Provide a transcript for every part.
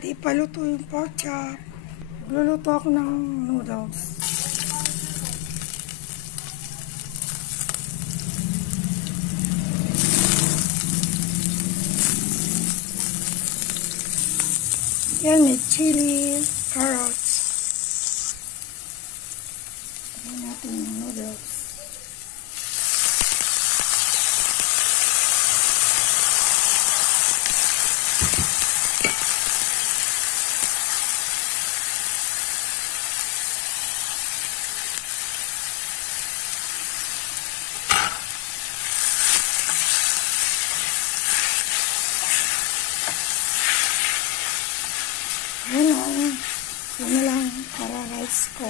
Hindi pa luto yung pork chop. Luluto ako ng noodles. Yan, may chili, carrots. Tignan natin yung noodles. Ayan o. Yan na lang para rice ko.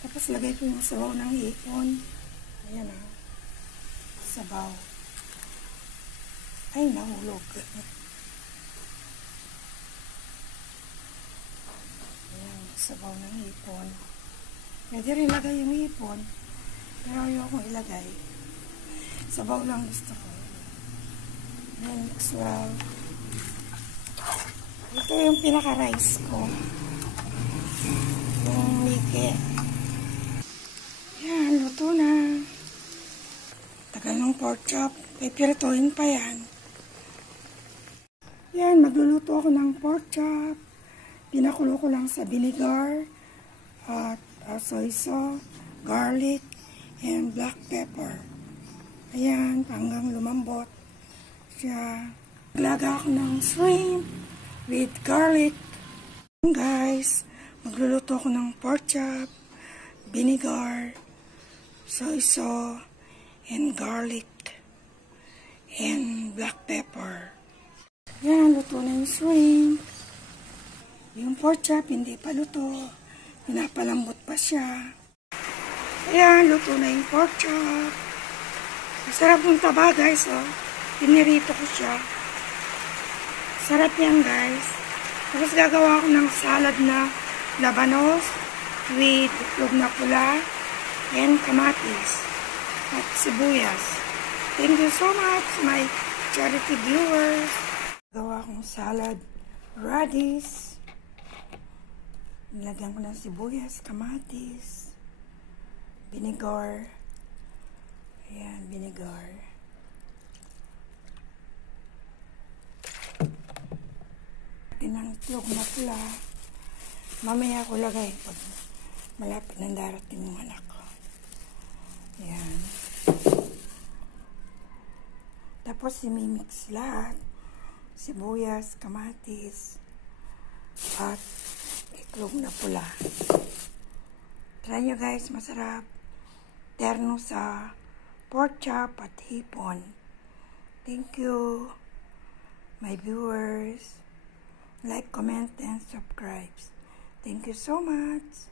Tapos lagay ko yung sabaw ng hipon. Ayan o. Sabaw. Ay, nahulog. Ayan, sabaw ng hipon. Pwede rin lagay yung hipon. Pero ayoko ilagay. Sabaw lang gusto ko. Ayan, mix well. Ito yung pinaka-rice ko. Yung miki. Ayan, luto na. Tagal ng pork chop. Pipirituhin pa yan. Ayan, magluluto ako ng pork chop. Pinakulo ko lang sa vinegar at soy sauce, garlic, and black pepper. Ayan, hanggang lumambot siya. Naglaga ako ng shrimp with garlic. Guys, magluluto ako ng pork chop, vinegar, soy sauce, and garlic, and black pepper. Yan, luto na yung shrimp. Yung pork chop, hindi pa luto. Pinapalambot pa siya. Ayan, luto na yung pork chop. Masarap yung taba, guys, oh. Pinirito ko siya. Sarap yan, guys. Tapos gagawa ko ng salad na labanos with itlog na pula and kamatis at sibuyas. Thank you so much, my charity viewers. Gawa akong salad, radish. Nilagyan ko ng sibuyas, kamatis, vinegar. Ayan, vinegar. Ng itlog na pula. Mamaya ko lagay pag malapit na darating yung anak ko. Ayan. Tapos imimix lahat. Sibuyas, kamatis, at itlog na pula. Try nyo guys, masarap. Terno sa pork chop at hipon. Thank you, my viewers. Like, comment, and subscribe. Thank you so much.